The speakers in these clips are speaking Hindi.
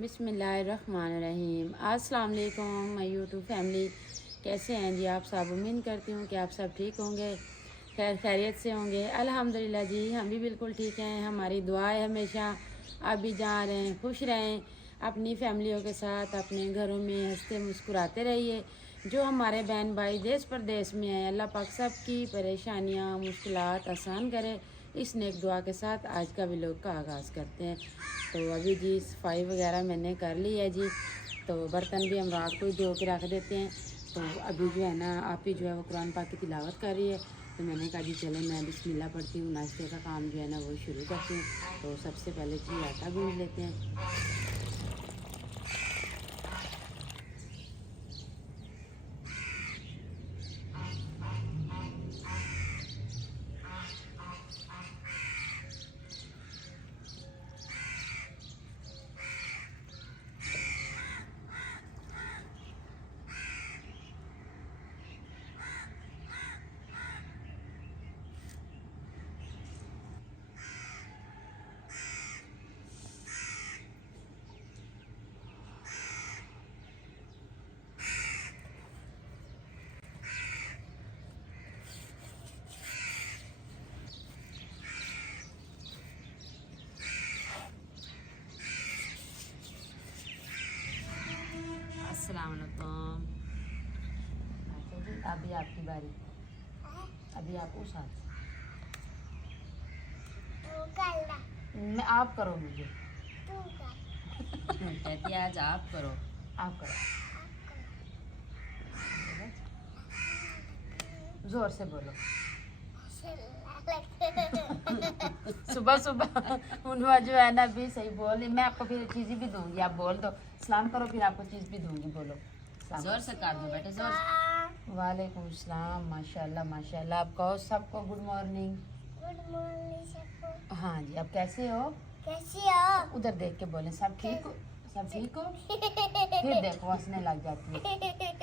बिस्मिल्लाहिर्रहमानिर्रहीम। अस्सलाम वालेकुम माय यूट्यूब फैमिली, कैसे हैं जी आप सब। उम्मीद करती हूँ कि आप सब ठीक होंगे, खैरियत से होंगे। अल्हम्दुलिल्लाह जी हम भी बिल्कुल ठीक हैं। हमारी दुआ है हमेशा आप भी जहाँ रहें खुश रहें, अपनी फैमिलियों के साथ अपने घरों में हंसते मुस्कुराते रहिए। जो हमारे बहन भाई देश प्रदेश में हैं, अल्लाह पाक सब की परेशानियाँ मुश्किलात आसान करे। इस नेक दुआ के साथ आज का व्लॉग का आगाज़ करते हैं। तो अभी जी सफाई वगैरह मैंने कर ली है जी, तो बर्तन भी हम रात को ही धो के रख देते हैं। तो अभी जो है ना आप ही जो है वो कुरान पाक की तिलावत कर रही है, तो मैंने कहा जी चले मैं बिस्मिल्लाह पढ़ती हूँ, नाश्ते का काम जो है ना वो शुरू करती हूँ। तो सबसे पहले जी आटा गूंद लेते हैं। अस्सलाम वालेकुम। अच्छा जी अभी आपकी बारी, अभी आप उस हाथ मैं आप करो मुझे कहती है आज आप करो, आप करो जोर से बोलो। सुबह सुबह उनवा जो है ना भी सही बोल, मैं आपको फिर चीज़ भी दूंगी, आप बोल दो सलाम करो फिर आपको चीज़ भी दूंगी, बोलो जोर से कर दो बेटे जोर से। वालेकुम सलाम, माशाल्लाह माशाल्लाह। आप कहो सबको गुड मॉर्निंग। गुड मॉर्निंग सबको। हाँ जी, अब कैसे हो? कैसे हो? उधर देख के बोले सब ठीक हो, सब ठीक हो। फिर देखो हंसने लग जाती है,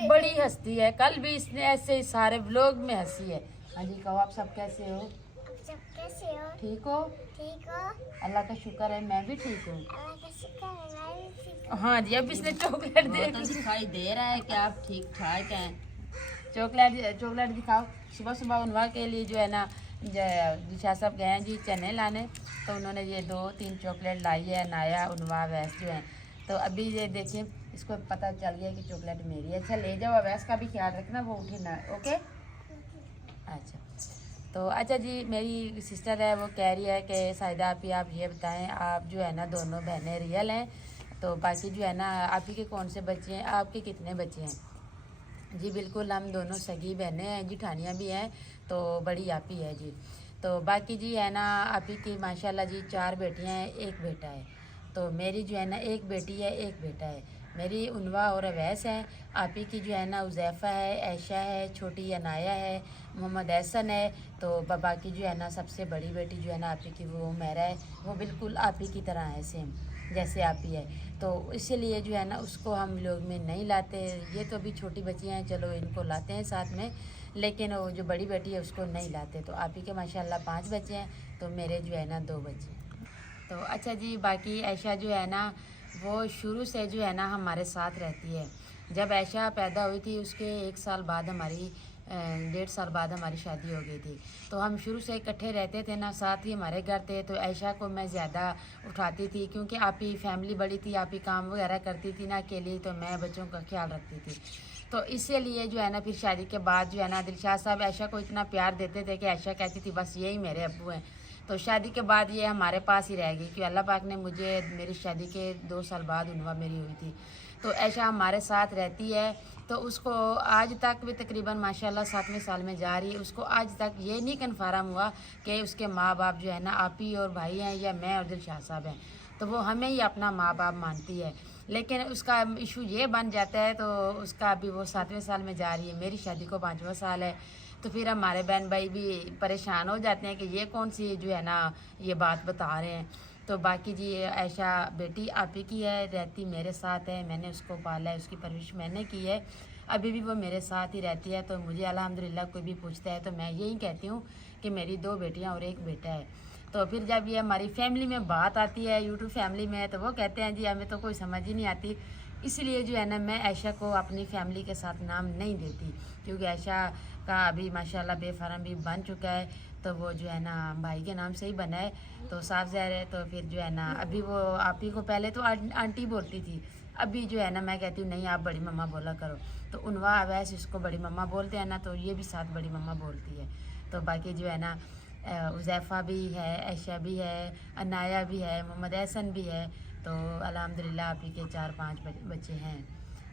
बड़ी हंसती है। कल भी इसने ऐसे ही सारे व्लॉग में हंसी है। हाँ जी कहो आप सब कैसे हो? सब कैसे हो? ठीक हो? ठीक हो? अल्लाह का शुक्र है मैं भी ठीक हूँ। अल्लाह का शुक्र है मैं भी ठीक हूँ। हाँ जी अब इसने चॉकलेट तो दिखाई दे रहा है कि आप ठीक ठाक हैं। चॉकलेट दिखाओ। सुबह सुबह उनवा के लिए जो है ना दिशा साहब गए हैं जी चने लाने, तो उन्होंने ये 2-3 चॉकलेट लाई है। नाया उनवा वैस जो है, तो अभी ये देखिए इसको पता चल गया कि चॉकलेट मेरी है। अच्छा ले जाओ, अवैस का भी ख्याल रखना, वो उठे ना। ओके अच्छा। तो अच्छा जी मेरी सिस्टर है वो कह रही है कि साहिदा आप ये बताएं, आप जो है ना दोनों बहनें रियल हैं, तो बाकी जो है ना आप ही के कौन से बच्चे हैं, आपके कितने बच्चे हैं? जी बिल्कुल हम दोनों सगी बहनें हैं, जिठानियाँ भी हैं, तो बड़ी आप ही है जी। तो बाकी जी है ना आप ही की माशाल्लाह जी 4 बेटियाँ हैं, 1 बेटा है। तो मेरी जो है ना 1 बेटी है 1 बेटा है। मेरी उनवा और अवैस है। आप ही की जो है ना उज़ैफ़ा है, ऐशा है, छोटी अनाया है, मोहम्मद एहसन है। तो बाकी जो है ना सबसे बड़ी बेटी जो है ना आप ही की वो मेरा है, वो बिल्कुल आप ही की तरह है, सेम जैसे आप ही है। तो इसीलिए जो है ना उसको हम लोग में नहीं लाते। ये तो अभी छोटी बच्चियाँ हैं, चलो इनको लाते हैं साथ में, लेकिन वो जो बड़ी बेटी है उसको नहीं लाते। तो आप ही के माशाल्लाह 5 बच्चे हैं, तो मेरे जो है ना 2 बच्चे। तो अच्छा जी बाकी ऐशा जो है ना वो शुरू से जो है ना हमारे साथ रहती है। जब ऐशा पैदा हुई थी उसके 1 साल बाद हमारी 1.5 साल बाद हमारी शादी हो गई थी। तो हम शुरू से इकट्ठे रहते थे ना, साथ ही हमारे घर थे। तो ऐशा को मैं ज़्यादा उठाती थी क्योंकि आप ही फैमिली बड़ी थी, आप ही काम वगैरह करती थी ना अकेली, तो मैं बच्चों का ख्याल रखती थी। तो इसीलिए जो है ना फिर शादी के बाद जो है ना दिलशाद साहब ऐशा को इतना प्यार देते थे कि ऐशा कहती थी बस यही मेरे अब्बू हैं। तो शादी के बाद ये हमारे पास ही रह गई कि अल्लाह पाक ने मुझे मेरी शादी के 2 साल बाद उनवा मेरी हुई थी। तो ऐशा हमारे साथ रहती है। तो उसको आज तक भी तकरीबन माशाल्लाह 7वें साल में जा रही है। उसको आज तक ये नहीं कन्फर्म हुआ कि उसके माँ बाप जो है ना आप ही और भाई हैं या मैं और दिलशाद साहब हैं। तो वो हमें ही अपना माँ बाप मानती है। लेकिन उसका इशू ये बन जाता है, तो उसका अभी वो 7वें साल में जा रही है, मेरी शादी को 5वां साल है। तो फिर हमारे बहन भाई भी परेशान हो जाते हैं कि ये कौन सी जो है ना ये बात बता रहे हैं। तो बाकी जी ऐशा बेटी आप ही की है, रहती मेरे साथ है, मैंने उसको पाला है, उसकी परवरिश मैंने की है, अभी भी वो मेरे साथ ही रहती है। तो मुझे अल्हम्दुलिल्लाह कोई भी पूछता है तो मैं यही कहती हूँ कि मेरी 2 बेटियाँ और 1 बेटा है। तो फिर जब ये हमारी फैमिली में बात आती है, यूट्यूब फैमिली में, तो वो कहते हैं जी हमें तो कोई समझ ही नहीं आती। इसलिए जो है ना मैं आयशा को अपनी फैमिली के साथ नाम नहीं देती, क्योंकि आयशा का अभी माशाल्लाह बेफार्म भी बन चुका है, तो वो जो है ना भाई के नाम से ही बना है, तो साफ ज़ाहिर है। तो फिर जो है ना अभी वो आप ही को पहले तो आंटी बोलती थी, अभी जो है ना मैं कहती हूँ नहीं आप बड़ी मम्मा बोला करो। तो उनवा अवैस इसको बड़ी मम्मा बोलते हैं ना, तो ये भी साथ बड़ी मम्मा बोलती है। तो बाकी जो है ना उज़ैफ़ा भी है, आयशा भी है, अनाया भी है, मोहम्मद एहसन भी है। तो अल्हम्दुलिल्लाह आप ही के 4-5 बच्चे हैं।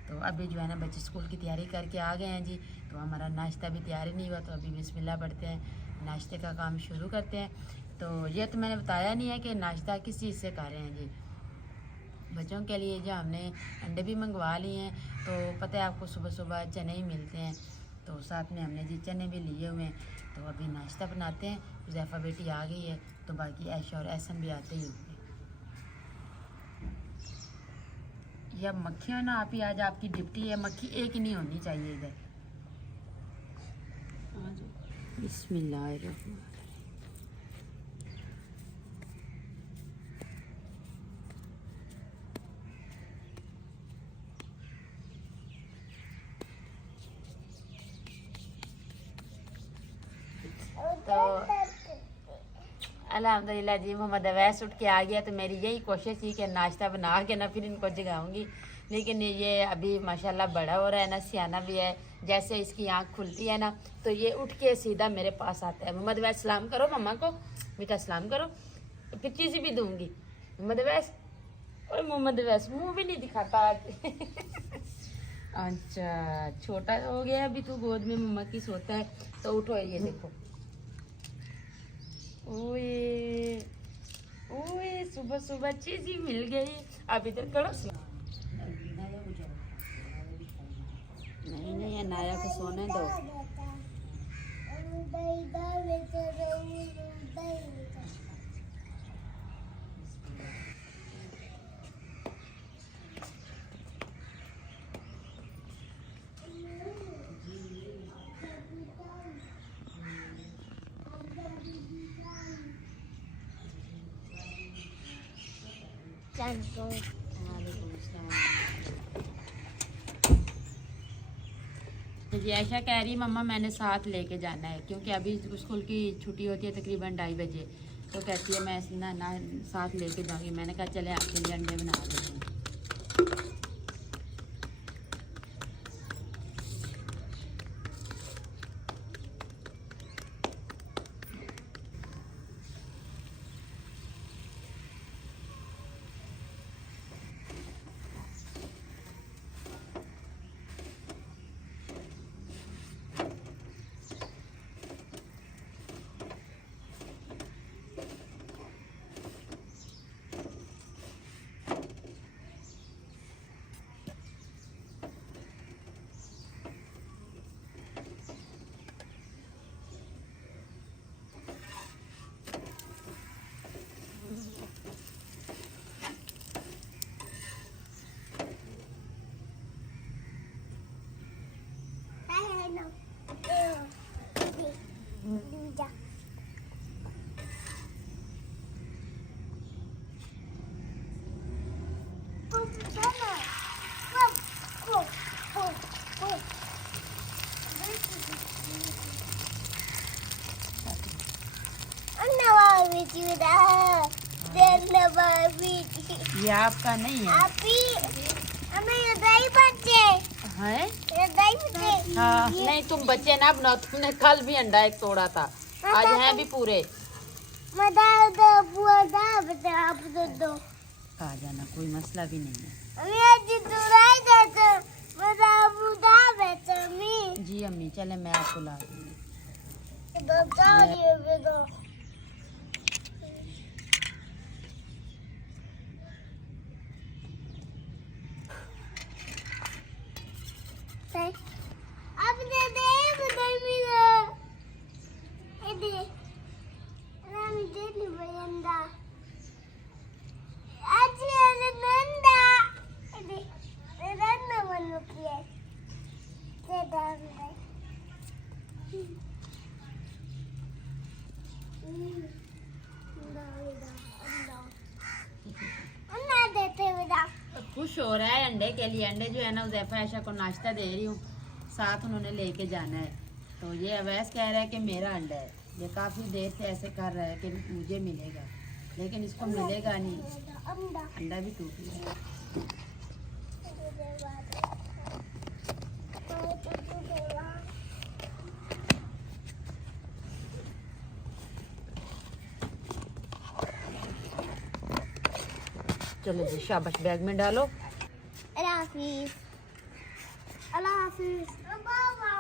तो अभी जो है ना बच्चे स्कूल की तैयारी करके आ गए हैं जी। तो हमारा नाश्ता भी तैयार ही नहीं हुआ, तो अभी बिस्मिल्लाह पढ़ते हैं, नाश्ते का काम शुरू करते हैं। तो ये तो मैंने बताया नहीं है कि नाश्ता किस चीज़ से कर रहे हैं जी। बच्चों के लिए जो हमने अंडे भी मंगवा लिए हैं, तो पता है आपको सुबह सुबह चने ही मिलते हैं, तो साथ में हमने जी चने भी लिए हुए हैं। तो अभी नाश्ता बनाते हैं। हुज़ैफ़ा बेटी आ गई है, तो बाकी आयशा और एहसन भी आते ही होंगे। यह मक्खियाँ ना आप ही आज आपकी डिप्टी है, मक्खी एक ही नहीं होनी चाहिए इधर। बिस्मिल्लाहिर्रहमानिर्रहीम। तो अल्हम्दुलिल्लाह जी मोहम्मद अवैस उठ के आ गया, तो मेरी यही कोशिश थी कि नाश्ता बना के ना फिर इनको जगाऊंगी, लेकिन ये अभी माशाल्लाह बड़ा हो रहा है ना, सियाना भी है। जैसे इसकी आँख खुलती है ना, तो ये उठ के सीधा मेरे पास आता है। मोहम्मद अवैस सलाम करो मम्मा को, बेटा सलाम करो, फिर चीज़ भी दूंगी। मोहम्मद अवैस, और मोहम्मद अवैस मुँह भी नहीं दिखाता आज। अच्छा छोटा हो गया अभी, तो गोद में मम्मा की सोता है। तो उठो, ये देखो, ओए ओए सुबह सुबह चीज़ ही मिल गई। अब इधर करो, नहीं नहीं अनाया को सोने दो। जी आयशा कह रही मम्मा मैंने साथ लेके जाना है, क्योंकि अभी स्कूल की छुट्टी होती है तकरीबन 2:30 बजे। तो कहती है मैं ना साथ लेके जाऊंगी। मैंने कहा चले आपके लिए अंडे बना देते हैं। ये आपका नहीं है, है? हाँ नहीं तुम बच्चे ना बनाओ, तुमने कल भी अंडा एक तोड़ा था, आज है भी पूरे। आ जाना, कोई मसला भी नहीं है जी अम्मी। चले मैं आपको ला दूंगी। अब दे दे बदल मिला ए दे रामी दे ली बयंदा आज ये नंदा ए दे नंदा मनु किए दे दाम दे हो रहा है अंडे के लिए। अंडे जो है ना उज़ैफा आयशा को नाश्ता दे रही हूँ, साथ उन्होंने लेके जाना है। तो ये अवैस कह रहा है कि मेरा अंडा है। ये काफ़ी देर से ऐसे कर रहा है कि मुझे मिलेगा, लेकिन इसको मिलेगा नहीं। अंडा भी टूट गया। चलो जी शाबाश, बैग में डालो। अल्लाह हाफिज। अल्लाह हाफिज। बाबा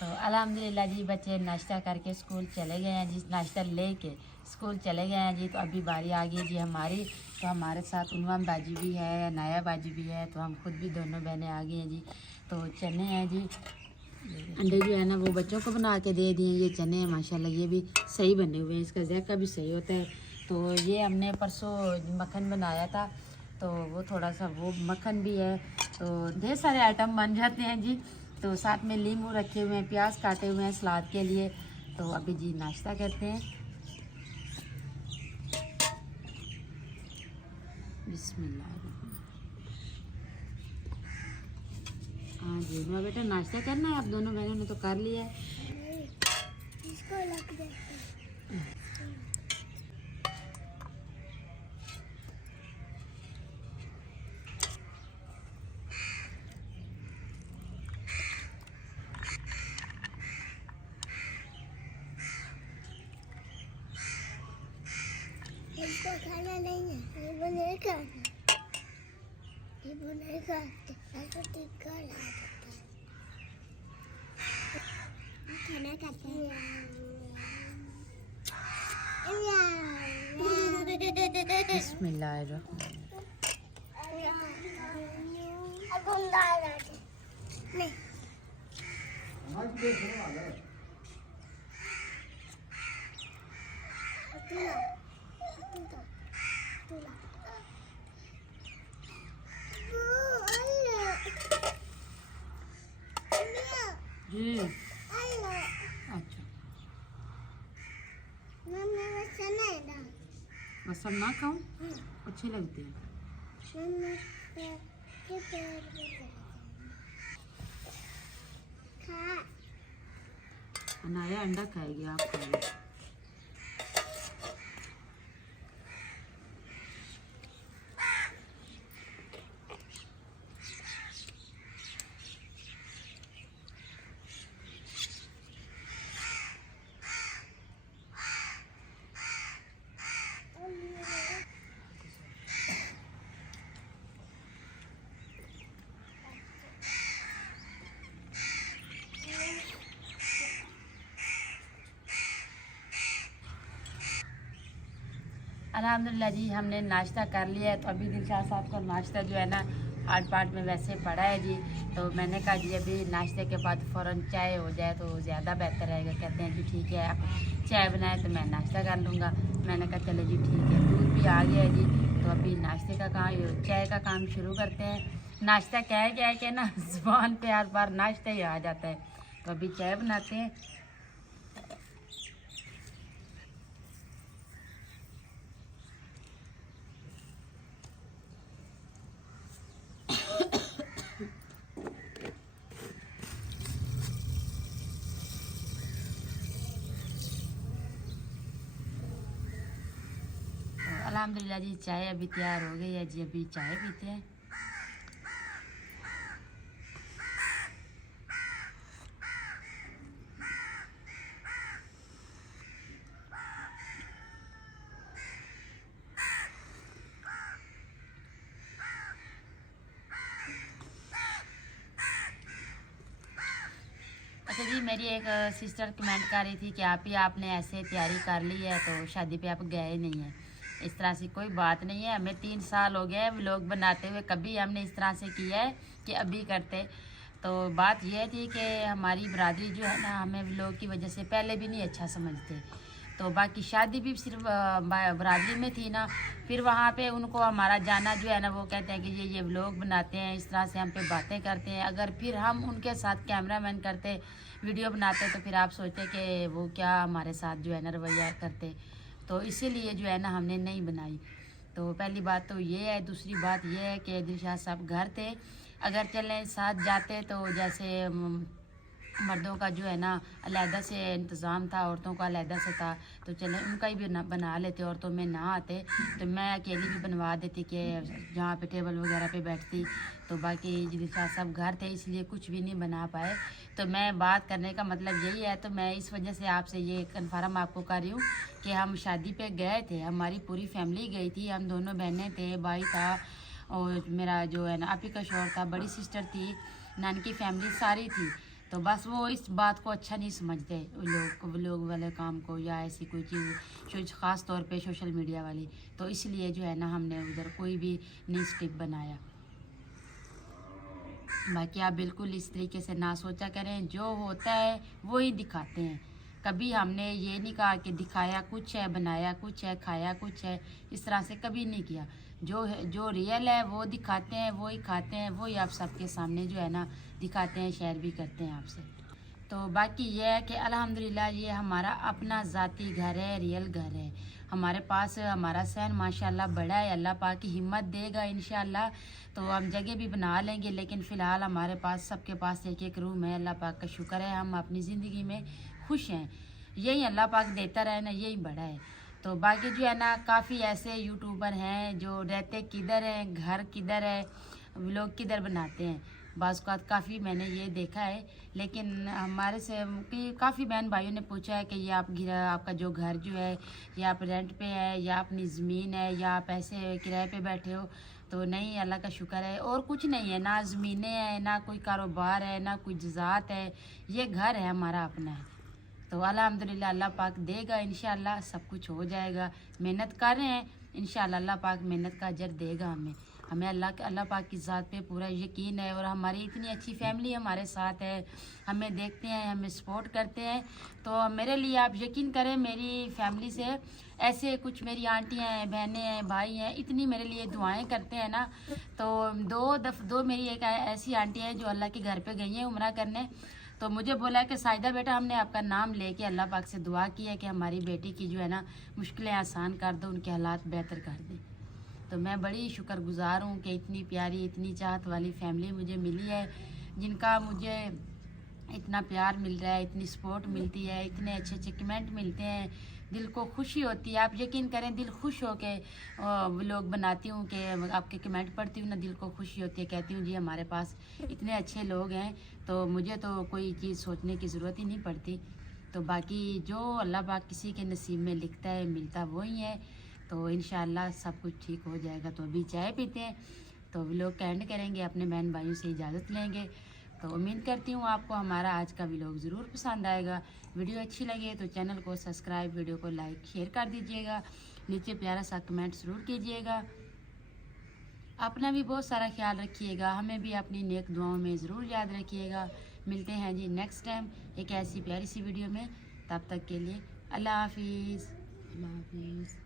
तो अल्हम्दुलिल्लाह जी बच्चे नाश्ता करके स्कूल चले गए हैं जी, नाश्ता लेके स्कूल चले गए हैं जी। तो अभी बारी आ गई जी हमारी। तो हमारे साथ उन्वाम बाजी भी है, नाया बाजी भी है, तो हम खुद भी दोनों बहनें आ गई हैं जी। तो चने हैं जी, अंडे जो है ना वो बच्चों को बना के दे दिए। ये चने हैं माशाल्लाह, ये भी सही बने हुए हैं, इसका ज़ायका भी सही होता है। तो ये हमने परसों मक्खन बनाया था, तो वो थोड़ा सा वो मक्खन भी है। तो ढेर सारे आइटम बन जाते हैं जी। तो साथ में नींबू रखे हुए हैं, प्याज काटे हुए हैं सलाद के लिए। तो अभी जी नाश्ता करते हैं। बिस्मिल्लाह। हाँ जी मैं बेटा नाश्ता करना है, आप दोनों बहनों ने तो कर लिया है। इसको लग देते हैं। इसको खाना नहीं है, ये नहीं खाना, ये नहीं खाते, ऐसा टिक्का ला देता है। खाना खाते हैं। बिस्मिल्लाह। नहीं जी अच्छा, मसल ना खाऊं, अच्छे लगते हैं। अनाया अंडा खाएगी, आप खाएगी। अल्हम्दुलिल्लाह जी, हमने नाश्ता कर लिया है। तो अभी दिलशाद साहब का नाश्ता जो है ना हार्ट पार्ट में वैसे पड़ा है जी। तो मैंने कहा जी अभी नाश्ते के बाद फ़ौरन चाय हो जाए तो ज़्यादा बेहतर रहेगा। कहते हैं जी ठीक है, आप चाय बनाए तो मैं नाश्ता कर लूँगा। मैंने कहा चलो जी ठीक है। दूध भी आ गया है जी, तो अभी नाश्ते का काम, चाय का काम शुरू करते हैं। नाश्ता कह के ना ज़ुबान पे हर बार नाश्ता ही आ जाता है। तो अभी चाय बनाते हैं। अल्हम्दुलिल्लाह जी, चाय अभी तैयार हो गई है जी। अभी चाय पीते हैं। अच्छा जी, मेरी एक सिस्टर कमेंट कर रही थी कि आपने ऐसे तैयारी कर ली है तो शादी पे आप गए नहीं हैं। इस तरह से कोई बात नहीं है। हमें 3 साल हो गए हैं व्लॉग बनाते हुए, कभी हमने इस तरह से किया है कि अभी करते। तो बात यह थी कि हमारी बरादरी जो है ना, हमें व्लॉग की वजह से पहले भी नहीं अच्छा समझते। तो बाकी शादी भी सिर्फ बरादरी में थी ना, फिर वहाँ पे उनको हमारा जाना जो है ना, वो कहते हैं कि ये व्लॉग बनाते हैं, इस तरह से हम पे बातें करते हैं। अगर फिर हम उनके साथ कैमरामैन करते, वीडियो बनाते, तो फिर आप सोचते कि वो क्या हमारे साथ जो है ना रवैया करते। तो इसीलिए जो है ना हमने नहीं बनाई। तो पहली बात तो ये है। दूसरी बात ये है कि दिलशाद साहब घर थे, अगर चलें साथ जाते तो जैसे मर्दों का जो है ना अलहदा से इंतज़ाम था, औरतों का अलहदा से था, तो चले उनका ही भी बना लेते, औरतों में ना आते तो मैं अकेली भी बनवा देती कि जहाँ पे टेबल वगैरह पे बैठती। तो बाकी दिलशाद साहब घर थे इसलिए कुछ भी नहीं बना पाए। तो मैं बात करने का मतलब यही है। तो मैं इस वजह से आपसे ये कन्फर्म आपको कर रही हूँ कि हम शादी पे गए थे, हमारी पूरी फैमिली गई थी। हम दोनों बहनें थे, भाई था, और मेरा जो है ना आपी का शौहर था, बड़ी सिस्टर थी, नानी की फैमिली सारी थी। तो बस वो इस बात को अच्छा नहीं समझते लोग वाले काम को, या ऐसी कोई चीज़ ख़ास तौर पे सोशल मीडिया वाली। तो इसलिए जो है ना हमने उधर कोई भी नहीं स्टिप बनाया। बाकी आप बिल्कुल इस तरीके से ना सोचा करें, जो होता है वो ही दिखाते हैं। कभी हमने ये नहीं कहा कि दिखाया कुछ है, बनाया कुछ है, खाया कुछ है, इस तरह से कभी नहीं किया। जो रियल है वो दिखाते हैं, वो ही खाते हैं, वो ही आप सबके सामने जो है ना दिखाते हैं, शेयर भी करते हैं आपसे। तो बाकी ये है कि अल्हम्दुलिल्लाह ये हमारा अपना ज़ाती घर है, रियल घर है। हमारे पास हमारा सहन माशाल्लाह बड़ा है, अल्लाह पाक की हिम्मत देगा इंशाल्लाह तो हम जगह भी बना लेंगे। लेकिन फ़िलहाल हमारे पास सबके पास एक एक रूम है, अल्लाह पाक का शुक्र है, हम अपनी ज़िंदगी में खुश हैं। यही अल्लाह पाक देता रहे ना, यही बड़ा है। तो बाकी जो है ना काफ़ी ऐसे यूट्यूबर हैं जो रहते किधर हैं, घर किधर है, व्लॉग किधर बनाते हैं। बाज़ काफ़ी मैंने ये देखा है। लेकिन हमारे से कि काफ़ी बहन भाइयों ने पूछा है कि ये आपका जो घर जो है, ये आप रेंट पे है या अपनी ज़मीन है या आप ऐसे किराए पे बैठे हो। तो नहीं, अल्लाह का शुक्र है, और कुछ नहीं है, ना ज़मीनें हैं, ना कोई कारोबार है, ना कोई ज़ात है, ये घर है हमारा अपना है। तो अल्हम्दुलिल्लाह अल्लाह पाक देगा, इंशाल्लाह सब कुछ हो जाएगा। मेहनत कर रहे हैं, इंशाल्लाह अल्लाह पाक मेहनत का अजर देगा हमें अल्लाह पाक की ज़ात पे पूरा यकीन है। और हमारी इतनी अच्छी फैमिली हमारे साथ है, हमें देखते हैं, हमें सपोर्ट करते हैं। तो मेरे लिए आप यकीन करें, मेरी फैमिली से ऐसे कुछ मेरी आंटियाँ हैं, बहनें हैं, भाई हैं, इतनी मेरे लिए दुआएं करते हैं ना। तो दो मेरी एक ऐसी आंटी है जो अल्लाह के घर पे गई हैं उम्रा करने। तो मुझे बोला कि साइदा बेटा, हमने आपका नाम लेके अल्लाह पाक से दुआ की है कि हमारी बेटी की जो है ना मुश्किलें आसान कर दो, उनके हालात बेहतर कर दे। तो मैं बड़ी शुक्रगुजार हूँ कि इतनी प्यारी, इतनी चाहत वाली फैमिली मुझे मिली है, जिनका मुझे इतना प्यार मिल रहा है, इतनी सपोर्ट मिलती है, इतने अच्छे अच्छे कमेंट मिलते हैं, दिल को खुशी होती है। आप यकीन करें, दिल खुश हो के व्लॉग बनाती हूँ कि आपके कमेंट पढ़ती हूँ ना, दिल को खुशी होती है। कहती हूँ जी हमारे पास इतने अच्छे लोग हैं, तो मुझे तो कोई चीज़ सोचने की ज़रूरत ही नहीं पड़ती। तो बाकी जो अल्लाह पाक किसी के नसीब में लिखता है, मिलता वही है। तो इंशाल्लाह सब कुछ ठीक हो जाएगा। तो अभी चाय पीते हैं, तो व्लॉग का एंड करेंगे, अपने बहन भाइयों से इजाज़त लेंगे। तो उम्मीद करती हूँ आपको हमारा आज का व्लॉग ज़रूर पसंद आएगा। वीडियो अच्छी लगे तो चैनल को सब्सक्राइब, वीडियो को लाइक शेयर कर दीजिएगा। नीचे प्यारा सा कमेंट ज़रूर कीजिएगा। अपना भी बहुत सारा ख्याल रखिएगा, हमें भी अपनी नेक दुआओं में ज़रूर याद रखिएगा। मिलते हैं जी नेक्स्ट टाइम एक ऐसी प्यारी सी वीडियो में। तब तक के लिए अल्लाह हाफिज़। अल्लाह हाफिज़।